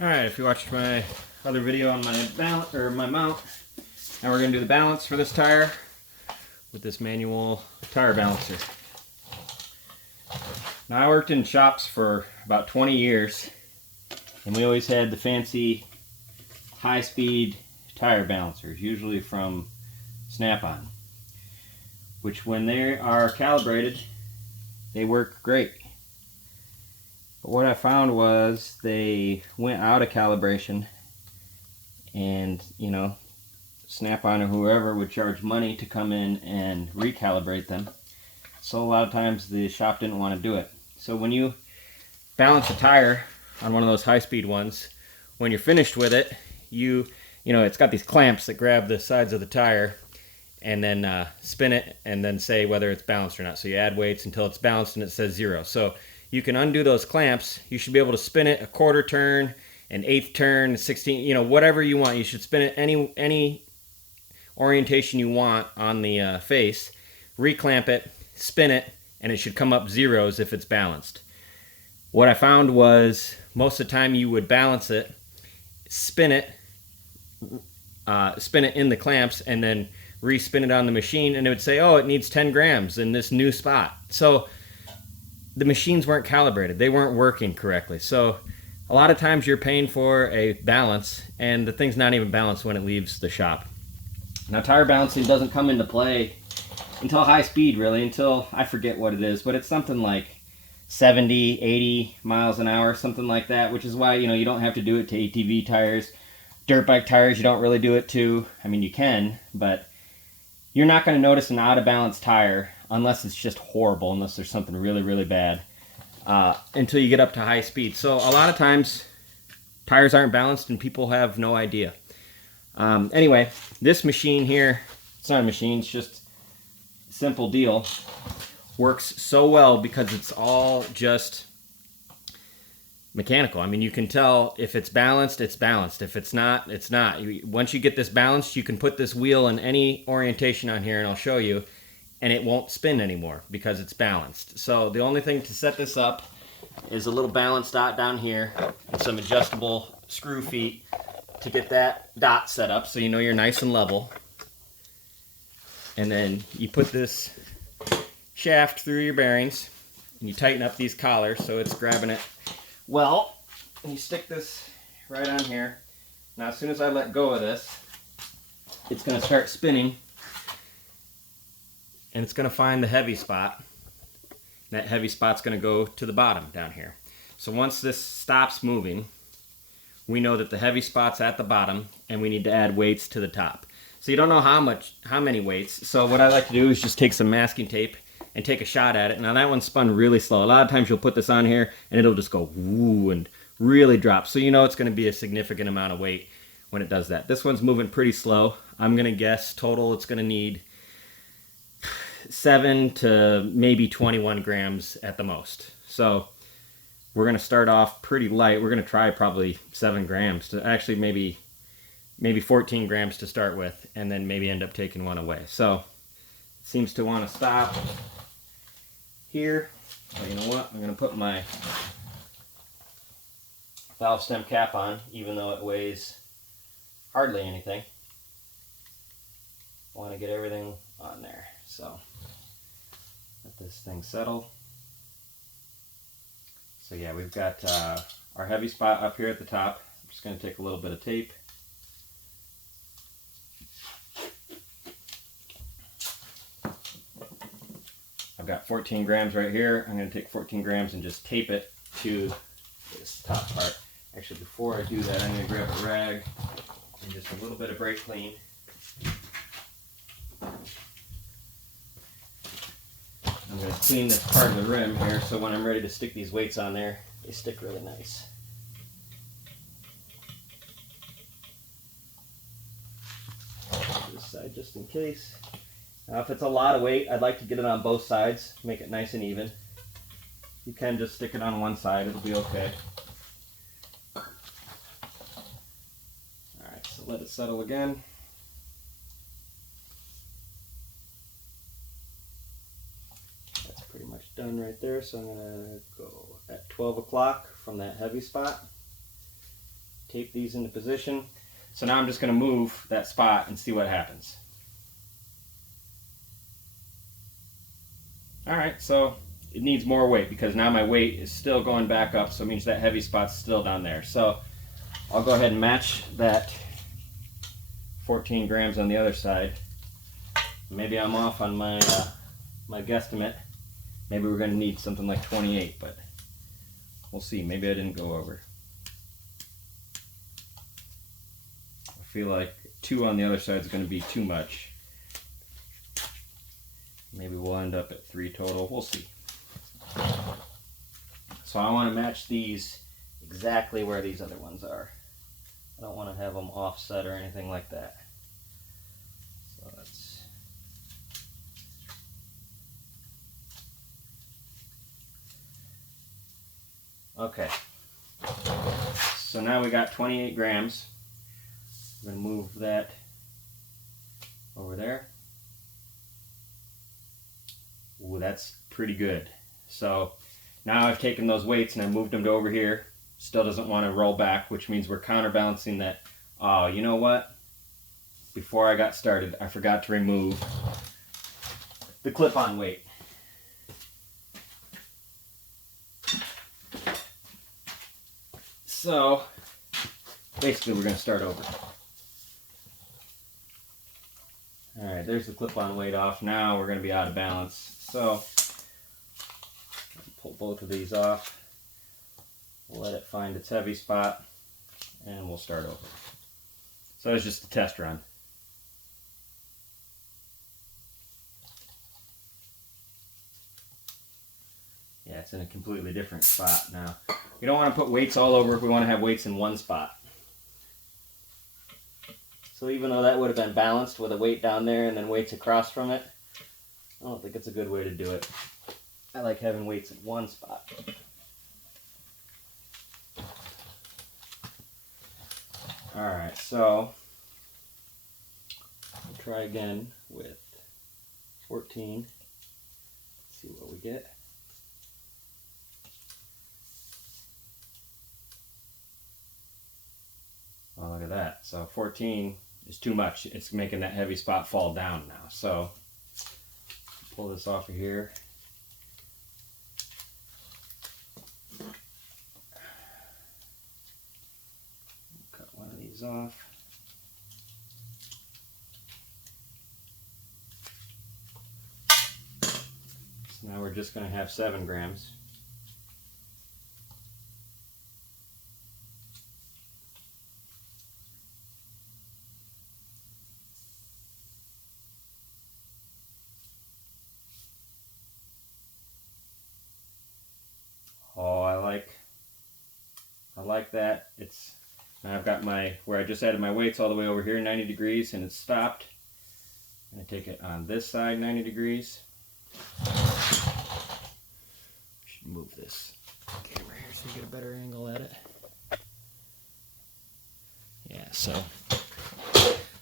Alright, if you watched my other video on my mount, now we're going to do the balance for this tire with this manual tire balancer. Now I worked in shops for about 20 years and we always had the fancy high-speed tire balancers, usually from Snap-on, which when they are calibrated, they work great. But what I found was they went out of calibration and, you know, Snap-on or whoever would charge money to come in and recalibrate them. So a lot of times the shop didn't want to do it. So when you balance a tire on one of those high-speed ones, when you're finished with it, you know, it's got these clamps that grab the sides of the tire and then spin it and then say whether it's balanced or not. So you add weights until it's balanced and it says 0. So you can undo those clamps. You should be able to spin it a quarter turn, an eighth turn, 16, you know, whatever you want. You should spin it any orientation you want on the face, reclamp it, spin it, and it should come up zeros if it's balanced. What I found was most of the time you would balance it, spin it in the clamps, and then re-spin it on the machine, and it would say, oh, it needs 10 grams in this new spot. So the machines weren't calibrated. They weren't working correctly. So a lot of times you're paying for a balance, and the thing's not even balanced when it leaves the shop. Now, tire balancing doesn't come into play until high speed, really, until I forget what it is, but it's something like 70, 80 miles an hour, something like that, which is why, you know, you don't have to do it to ATV tires. Dirt bike tires, you don't really do it to. I mean, you can, but you're not going to notice an out of balance tire unless it's just horrible, unless there's something really, really bad, until you get up to high speed. So a lot of times tires aren't balanced and people have no idea. Anyway, this machine here, it's not a machine, it's just a simple deal. Works so well because it's all just mechanical. I mean, you can tell if it's balanced, it's balanced. If it's not, it's not. Once you get this balanced, you can put this wheel in any orientation on here, and I'll show you, and it won't spin anymore because it's balanced. So the only thing to set this up is a little balance dot down here and some adjustable screw feet to get that dot set up so you know you're nice and level. And then you put this shaft through your bearings and you tighten up these collars so it's grabbing it well, and you stick this right on here. Now as soon as I let go of this, it's going to start spinning and it's going to find the heavy spot. That heavy spot's going to go to the bottom down here. So once this stops moving, we know that the heavy spot's at the bottom and we need to add weights to the top. So you don't know how many weights. So what I like to do is just take some masking tape and take a shot at it. Now that one spun really slow. A lot of times you'll put this on here and it'll just go woo and really drop. So you know it's going to be a significant amount of weight when it does that. This one's moving pretty slow. I'm going to guess total it's going to need 7 to maybe 21 grams at the most. So we're going to start off pretty light. We're going to try probably 7 grams to actually maybe 14 grams to start with, and then maybe end up taking one away. So it seems to want to stop here. Well, you know what? I'm going to put my valve stem cap on, even though it weighs hardly anything. I want to get everything on there. So let this thing settle. So yeah, we've got our heavy spot up here at the top. I'm just going to take a little bit of tape. I've got 14 grams right here. I'm going to take 14 grams and just tape it to this top part. Actually, before I do that, I'm going to grab a rag and just a little bit of brake clean. I'm going to clean this part of the rim here so when I'm ready to stick these weights on there, they stick really nice. This side just in case. Now if it's a lot of weight, I'd like to get it on both sides, make it nice and even. You can just stick it on one side, it'll be okay. Alright, so let it settle again. Pretty much done right there, so I'm going to go at 12 o'clock from that heavy spot. tape these into position. So now I'm just going to move that spot and see what happens. Alright, so it needs more weight because now my weight is still going back up, so it means that heavy spot's still down there. So I'll go ahead and match that 14 grams on the other side. Maybe I'm off on my my guesstimate. Maybe we're going to need something like 28, but we'll see. Maybe I didn't go over. I feel like 2 on the other side is going to be too much. Maybe we'll end up at 3 total. We'll see. So I want to match these exactly where these other ones are. I don't want to have them offset or anything like that. So that's okay. So now we got 28 grams. I'm going to move that over there. Ooh, that's pretty good. So now I've taken those weights and I moved them to over here. Still doesn't want to roll back, which means we're counterbalancing that. Oh, you know what? Before I got started, I forgot to remove the clip-on weight. So basically we're going to start over. Alright, there's the clip-on weight off. Now we're going to be out of balance. So pull both of these off. We'll let it find its heavy spot and we'll start over. So it's just a test run. Yeah, it's in a completely different spot now. We don't want to put weights all over. We want to have weights in one spot. So even though that would have been balanced with a weight down there and then weights across from it, I don't think it's a good way to do it. I like having weights in one spot. Alright, so we'll try again with 14. Let's see what we get. Oh, look at that. So 14 is too much. It's making that heavy spot fall down now. So pull this off of here. Cut one of these off. So now we're just going to have 7 grams. Oh, I like that. It's now I've got my where I just added my weights all the way over here 90 degrees and it's stopped. I'm going to take it on this side 90 degrees. Should move this camera here so you get a better angle at it. Yeah, so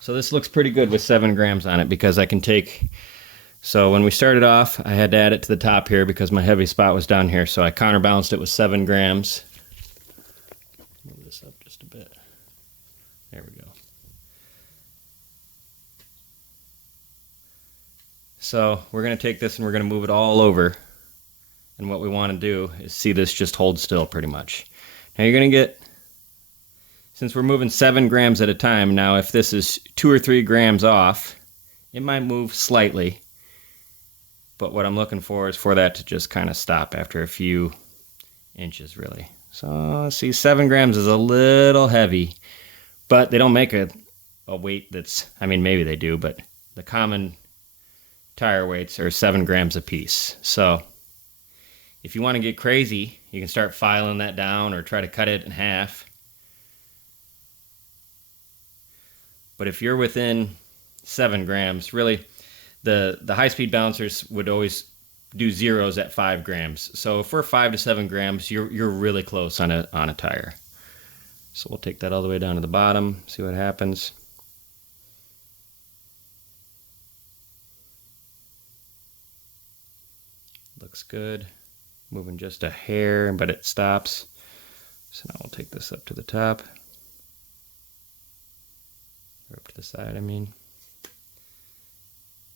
this looks pretty good with 7 grams on it because I can take. So when we started off, I had to add it to the top here because my heavy spot was down here. So I counterbalanced it with 7 grams. Move this up just a bit. There we go. So we're going to take this and we're going to move it all over. And what we want to do is see this just hold still pretty much. Now you're going to get, since we're moving 7 grams at a time, now if this is 2 or 3 grams off, it might move slightly. But what I'm looking for is for that to just kind of stop after a few inches, really. So, see, 7 grams is a little heavy, but they don't make a weight that's, I mean, maybe they do, but the common tire weights are 7 grams a piece. So, if you want to get crazy, you can start filing that down or try to cut it in half. But if you're within 7 grams, really, the high-speed balancers would always do zeros at 5 grams. So if we're 5 to 7 grams, you're really close on a tire. So we'll take that all the way down to the bottom, see what happens. Looks good. Moving just a hair, but it stops. So now we'll take this up to the top. up to the side, I mean.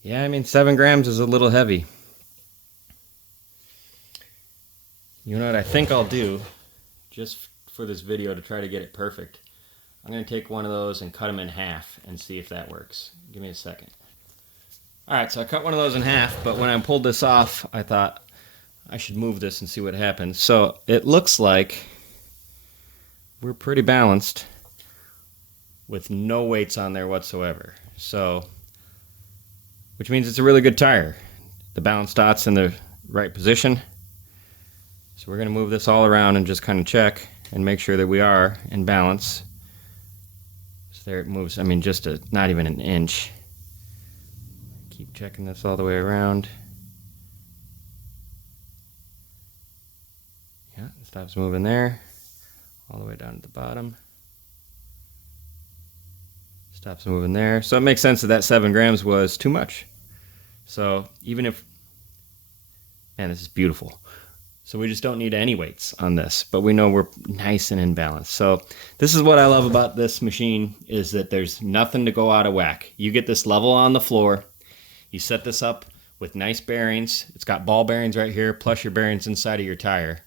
Yeah, I mean, 7 grams is a little heavy. You know what I think I'll do, just for this video to try to get it perfect, I'm going to take one of those and cut them in half and see if that works. Give me a second. Alright, so I cut one of those in half, but when I pulled this off, I thought I should move this and see what happens. So it looks like we're pretty balanced with no weights on there whatsoever. So, which means it's a really good tire. The balance dot's in the right position. So we're going to move this all around and just kind of check and make sure that we are in balance. So there it moves, I mean, just not even an inch. Keep checking this all the way around. Yeah, it stops moving there. All the way down to the bottom. Stops moving there. So it makes sense that that 7 grams was too much. So even if, man, this is beautiful. So we just don't need any weights on this, but we know we're nice and in balance. So this is what I love about this machine, is that there's nothing to go out of whack. You get this level on the floor. You set this up with nice bearings. It's got ball bearings right here, plus your bearings inside of your tire.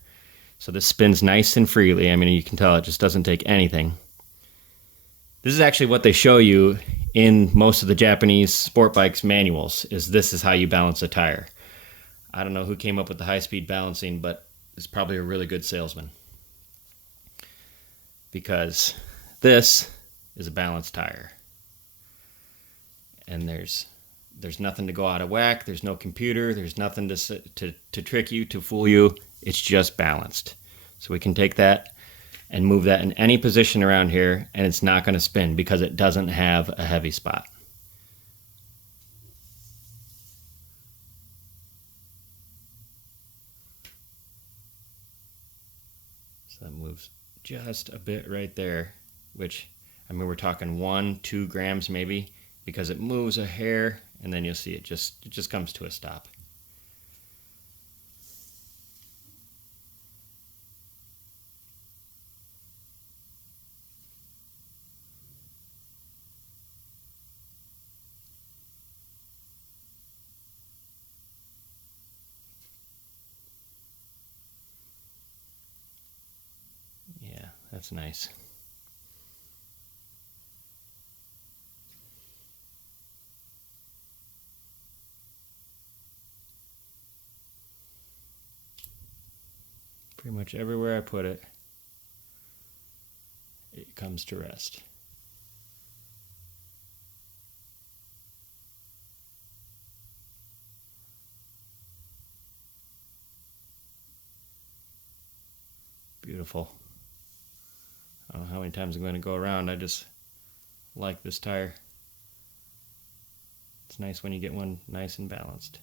So this spins nice and freely. I mean, you can tell it just doesn't take anything. This is actually what they show you in most of the Japanese sport bikes manuals, is this is how you balance a tire. I don't know who came up with the high-speed balancing, but it's probably a really good salesman. Because this is a balanced tire. And there's nothing to go out of whack, there's no computer, there's nothing to trick you, to fool you. It's just balanced. So we can take that and move that in any position around here, and it's not going to spin because it doesn't have a heavy spot. So that moves just a bit right there, which, I mean, we're talking 1-2 grams maybe, because it moves a hair, and then you'll see it just comes to a stop. Yeah, that's nice. Pretty much everywhere I put it, it comes to rest. Beautiful. I don't know how many times I'm going to go around. I just like this tire. It's nice when you get one nice and balanced.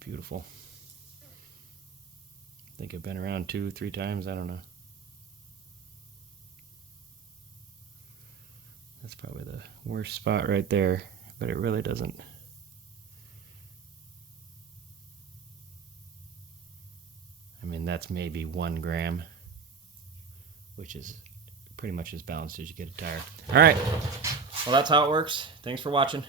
Beautiful. I think I've been around 2-3 times, I don't know. That's probably the worst spot right there, but it really doesn't. I mean, that's maybe 1 gram, which is pretty much as balanced as you get a tire. All right, well, that's how it works. Thanks for watching.